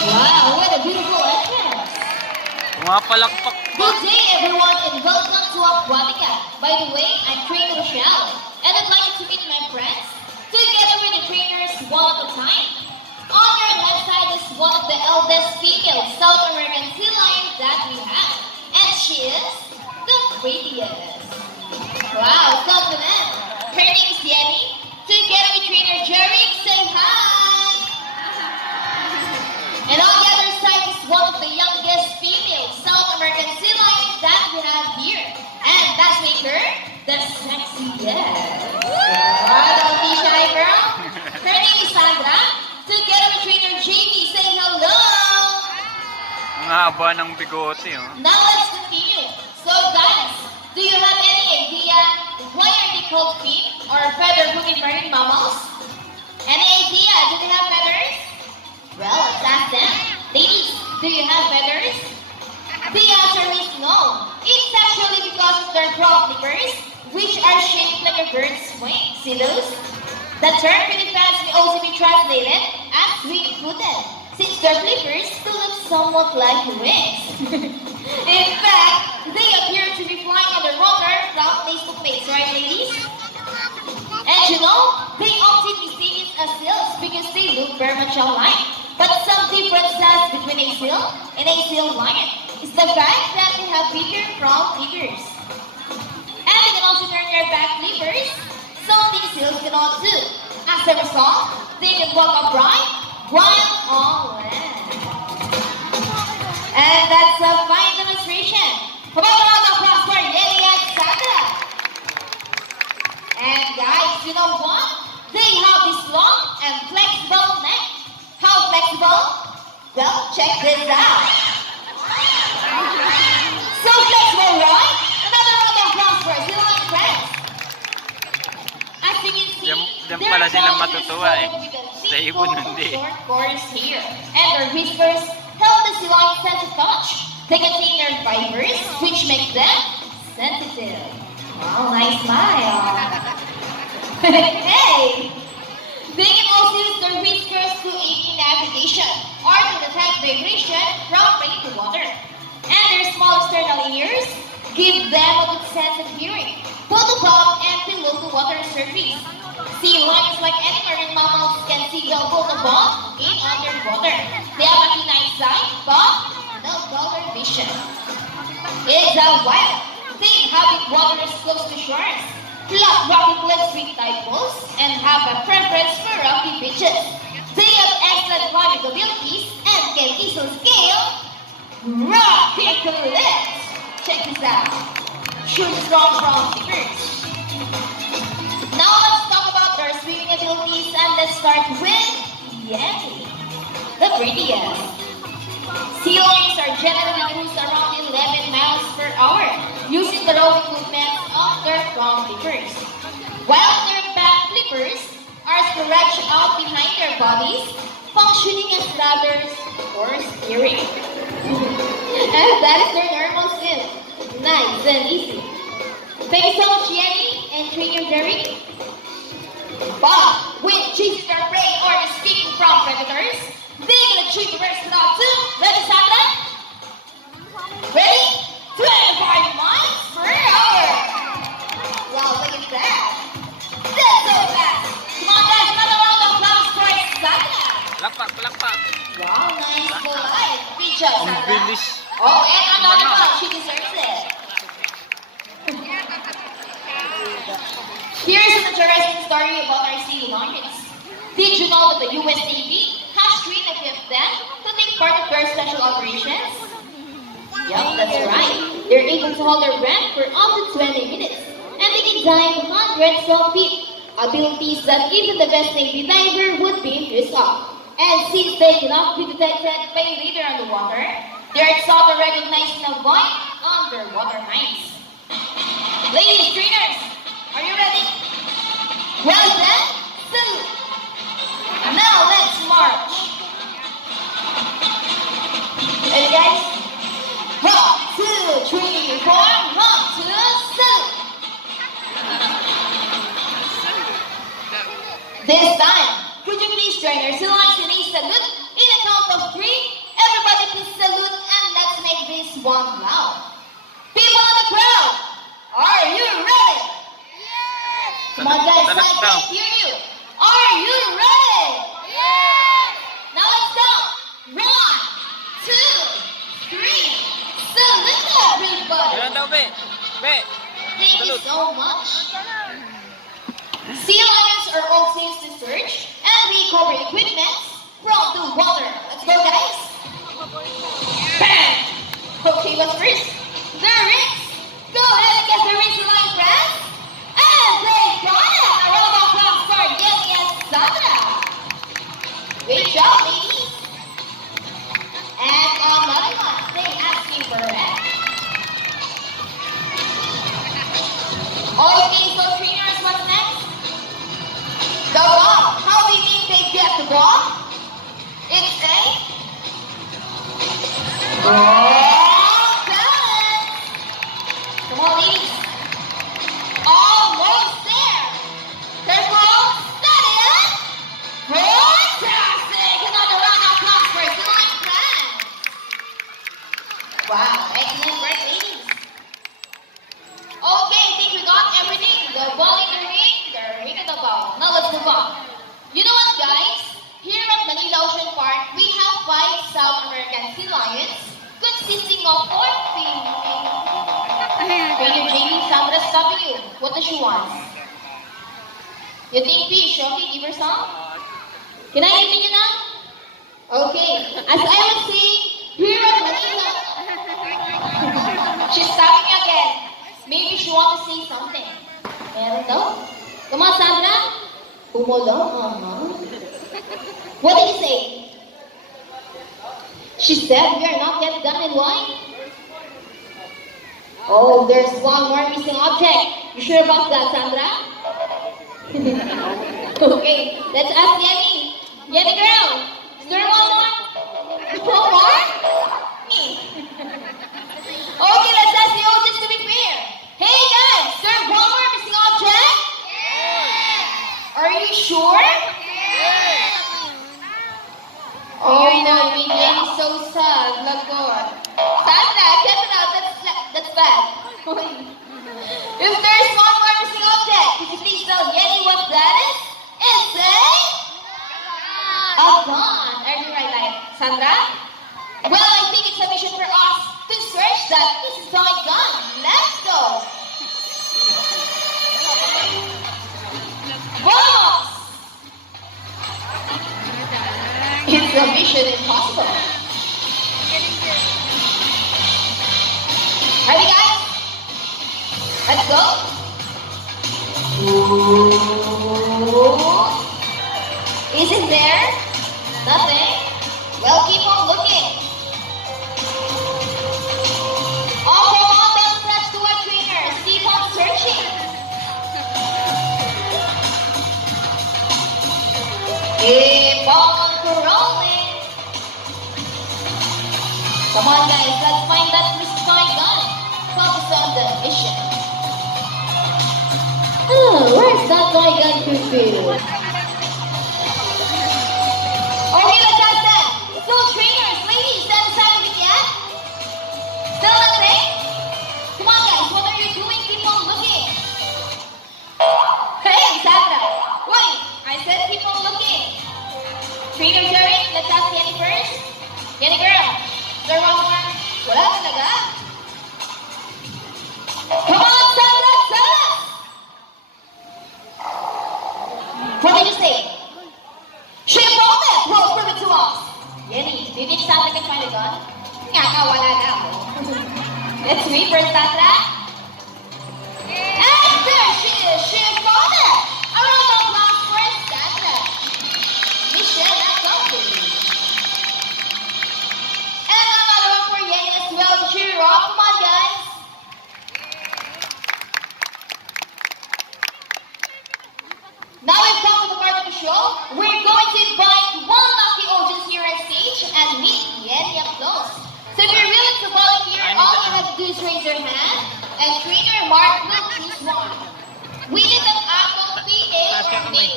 Wow, what a beautiful entrance. Pumapalakpak pa. Good day, everyone, and welcome to Aquatica. By the way, I'm Trainer Rochelle, and I'd like to meet my friends. Together with the trainers, one at a time. On your left side is one of the eldest female South American sea lions that we have. And she is the prettiest. Wow, compliment. Her name is Jenny. Together with trainer Jerry, say hi. And on the other side is one of the youngest female South American sea lions that we have here. And that's make her the sexiest. Wow, don't be shy, girl. Her name is Sandra. Together with trainer Jamie, say hello. Ang haba ng bigote, oh. Now let's continue. So guys, do you have any idea why are they called fin or feather-footed marine mammals? Any idea? Do they have feathers? Well, let's ask them. Ladies, do you have feathers? The answer is no. It's actually because of their front flippers, which are shaped like a bird's wing. See those? The term pretty fast may also be translated as wing-footed, since their flippers do look somewhat like wings. In fact, they appear to be flying underwater from place to place, right ladies? And you know, they often mistaken as seals because they look very much alike. But some differences between a seal and a seal lion is the fact that they have bigger front flippers. And they can also turn their back flippers, something seals cannot do. As a result, they can walk upright while on land. And that's a fine demonstration. How about a round of applause for Lily and Sandra? And guys, you know what? They have this long and flexible neck. How flexible? Well, check this out. So flexible, right? Another round of applause for Zilla and friends. As you can see, Diyan pala sila matutuwa eh. Sa ibon hindi. short coarse hair. And their whiskers help the sea lion sense of touch. They contain their fibers, which make them sensitive. Wow, nice smile. Hey! They can also use their whiskers to aid in navigation or to detect vibration from rain water. And their small external ears give them a good sense of hearing, both above and below the water surface. Sea lions, like any marine mammals, can see both above and underwater. They have a keen eyesight, but no color vision. It's a wild thing having waters close to shores, plus rocky cliffs with tide pools, and have a preference for rocky beaches. They have excellent climbing abilities and can easily scale rocky cliffs. Check this out. Shoot strong front flippers. Now let's talk about their swimming abilities, and let's start with Yeti, the prettiest. Sea lions are generally cruise around 11 miles per hour using the rowing movements of their front flippers, while their back flippers are stretched out behind their bodies, functioning as rudders or steering. And that is their normal swim. Nice and easy. Thank you so much, Jenny and Trainer Jerry. But when chasing their prey or escaping from predators, they're gonna treat the rest without two. Ready, Sandra? Ready? 25 miles per hour. Wow, look at that. That's so fast. Come on, guys, another round of applause for Sandra. Palakpak, palakpak. Wow, nice polite. Good job, Ang Sandra. bilis. Oh, and another one. She deserves it. Here's an interesting story about our sea lions. Did you know that the U.S. Navy has trained and equipped them to take part of their special operations? Yup, that's right. They're able to hold their breath for up to 20 minutes, and they can dive hundreds of feet. Abilities that even the best Navy diver would be impressed of. And since they cannot be detected by radar underwater, they are taught to recognize and avoid underwater mines. Ladies, trainers, are you ready? Well then, salute. Now let's march. Ready, guys? 1, 2, 3, 4. 1, 2, salute. This time, could you please join our sea lions in a salute in a count of 3? Swan loud. People on the crowd, are you ready? Come on guys, I Talas daw. can't hear you. Are you ready? Now let's go. 1, 2, 3. Salute everybody. Yan daw, be. Be. Thank you so much. Sea lions are also used to search and recover equipment from the water. Let's go guys. Bam! Okay, what's first? The rings. Go ahead and get the rings aligned, friends. And they got it. A round of applause for Yeli and Sandra. Great job, ladies. And on another one, they asking for it. Okay, so trainers, what's next? The ball. How do you think they get the ball? It's a ball balance. Come on, ladies. Almost there. Careful. Steady it. Fantastic. Another round of applause for Dylan France. Wow, excellent work, ladies. Okay, I think we got everything. The ball in the ring in the ball. Now let's move on. You know what, guys? Here at Manila Ocean Park, we have 5 South American sea lions consisting of 4 females. Trainer Jamie, Sandra, stopping you. What does she want? You think fish? Okay, give her some. Can I continue now? Okay, as I was saying, here at Manila, she's stopping me again. Maybe she wants to say something. Meron daw. Come on, Sandra. Umolo. What did you say? She said we are not yet done in wine. Oh, there's one more missing object. You sure about that, Sandra? Okay, let's ask Yenny. Yenny girl, is there one more? One more? Me. Okay, let's ask the audience to be fair. Hey guys, is there one more missing object? Are you sure? Oh no, Yenny's so sad. Love God. Sandra, get it out. That's bad. If there's one more missing object, could you please tell Yenny what that is? It's a gun. Are you right, like Sandra? Well, I think it's a mission for us to search that this is toy gun. Let's go. Boss! It's a mission impossible. Ready, guys? Let's go. Isn't there? Nothing? Well, keep on looking. Oh, come on, don't touch the wet trainers. Keep on searching. Keep on rolling. Come on, guys, let's find that mystery gun. Focus on the mission. Oh, where's that toy gun could be? Okay, let's ask them. So, trainers, ladies, that decided yet? Still nothing? Come on, guys, what are you doing? Keep on looking. Hey, Sandra. Wait, I said keep on looking. Trainer Jerry, let's ask Yenny first. Yenny girl, is there one more? Wala talaga. Come on, Sandra, tell us. What did you say? She found it. Well, prove it to us. Yenny, do you think Sandra can find a gun? Nga ka, wala na ako. Let's wait for Sandra. And there she is. She found it. A round of applause for Sandra. Mission accomplished. And another one for Yenny as well. Cheer up. Come on, guys. Now we've come to the part of the show. We're going to invite one lucky audience here on stage and meet Yenny up close. So if you're willing to volunteer, all you have to do is raise your hand and trainer Mark will choose one. We need an adult PA or name.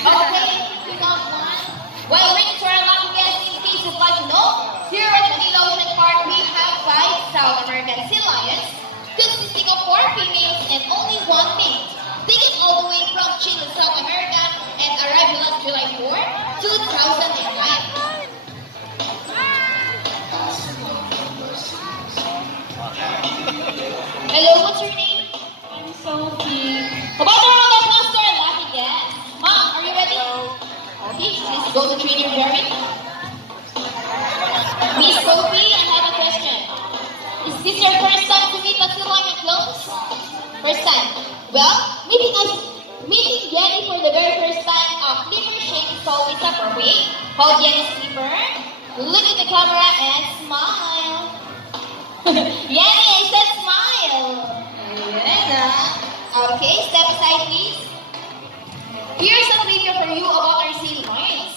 Okay, we got one. Well, rings for our lucky guests in case you'd like to know. Here at Manila Ocean Sea Lions, consisting of 4 females and only 1 male. Taken all the way from Chile, South America, and arrived last July 4, 2009. Hello, what's your name? I'm Sophie. About the round of applause to our lucky guest. Mom, are you ready? Okay, please go to Trainer Jerry. Miss Sophie, I have a question. Is this your first time to meet the Silhouette clones? First time. Well, meeting Jenny for the very first time, flipper shake is always appropriate. Hold Jenny's flipper, look at the camera, and smile. Jenny, I said smile. Ayan. Okay, step aside, please. Here's a trivia for you about our sea lions.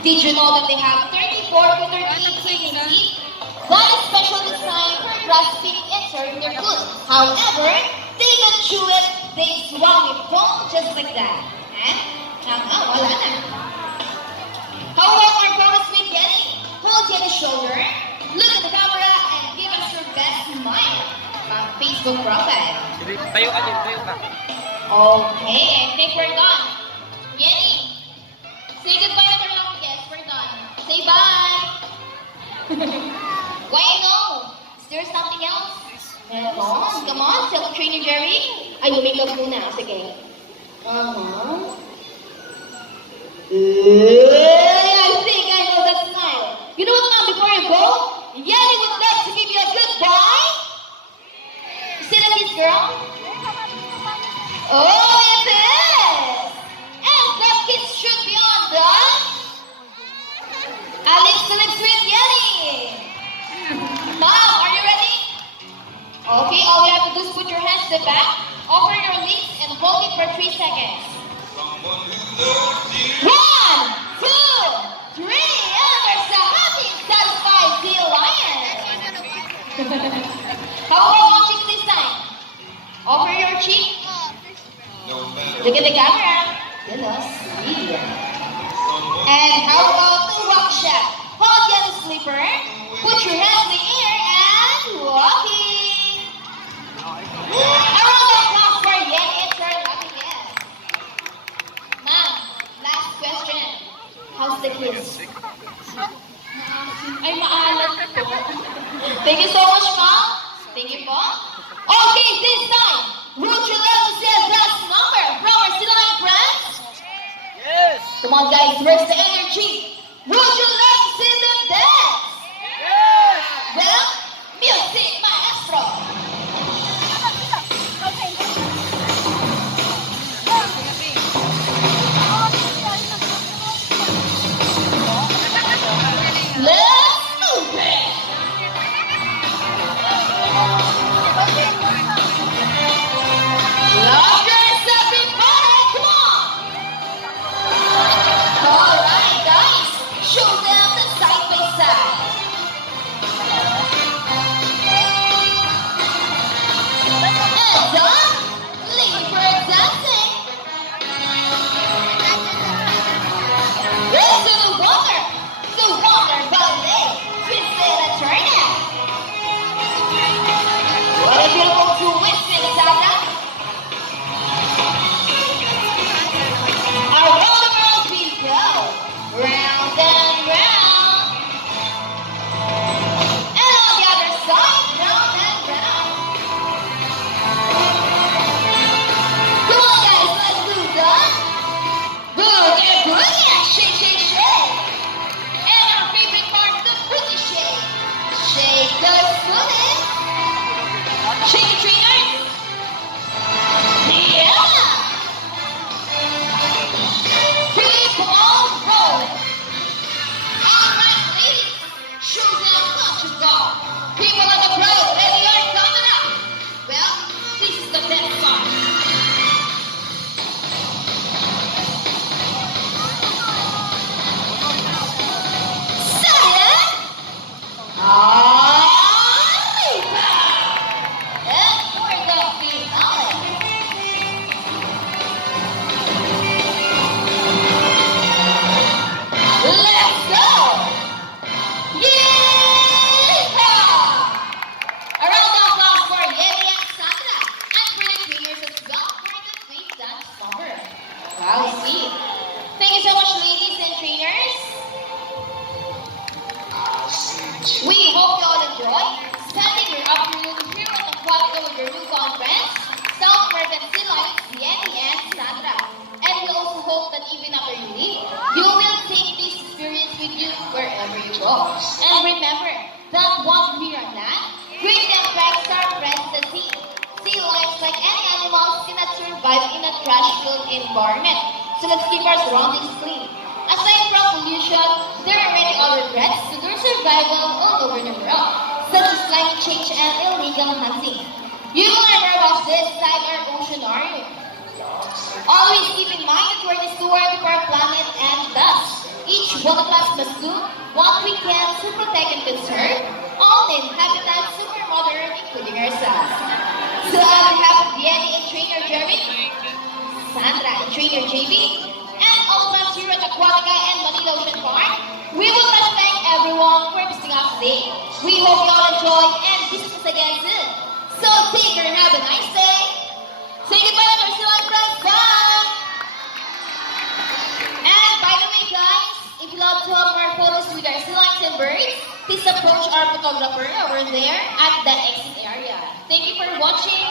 Did you know that they have 34 to 38 swimming teeth? That is special design for grasping and serving their food. However, they don't chew it, they swallow it whole just like that. And, wala na. How about our promise with Jenny? Hold Jenny's shoulder, look at the camera, and give us your best smile. Facebook profile. Tayo ka din, tayo ka. Okay, I think we're done. Jenny, say goodbye to our lucky guests. We're done. Say bye. Why no? Is there something else? Come on, tell Trainer Jerry. Ay, lumikap muna. Sige. I think I know that smile. You know what, Mom, before you go, Jenny would like to give you a goodbye. Sit at this girl. Oh, it is! And that kiss should be on the Alex Lips with Yeti. Mom, are you ready? Okay, all you have to do is put your hands to the back, over your legs, and hold it for 3 seconds. 1, 2, 3, and there's a happy, satisfied sea lion. How about watching this time? Over your cheek. Look at the camera. See. And how about the rock shack? Hold the sleeper. Put your hands in the air and walking. A round of applause for Yen and for lucky guest. Ma'am, last question. How's the kiss? Ay, maalat po. Thank you so much, Mom. Thank you, po. Okay, this time, would you love to see a last number from our Silhouette friends? Yes! Come on, guys, where's the energy? Would you love to see them dance? Yes! Well, music maestro. Let's move it. Love yourself, everybody. Come on. All right, guys, show them We hope you all enjoy spending your afternoon here at Aquatica with your newfound friends, South American Sea Lions, Yenny and Sandra. And we also hope that even after you leave, you will take this experience with you wherever you go. And remember that while we are not, great and tracks are friends at sea. Sea lions, like any animals, cannot survive in a trash-filled environment. So let's keep our surroundings clean. Aside from pollution, there are many other threats to their survival all over the world, such as climate change and illegal hunting. You will learn more about this inside our oceanarium. Always keep in mind that we're the steward of our planet and thus, each one of us must do what we can to protect and conserve all the inhabitants of our Mother Earth, including ourselves. So on behalf of Yenny and Trainer Jeremy, Sandra and Trainer JB, and all of us here at Aquatica and Manila Ocean Park, we would like to thank everyone for visiting us today. We hope you all enjoy and visit us again soon. So take care and have a nice day. Say goodbye to our still friends. Bye! And by the way guys, if you love to have more photos with our sea lions and birds, please approach our photographer over there at the exit area. Thank you for watching.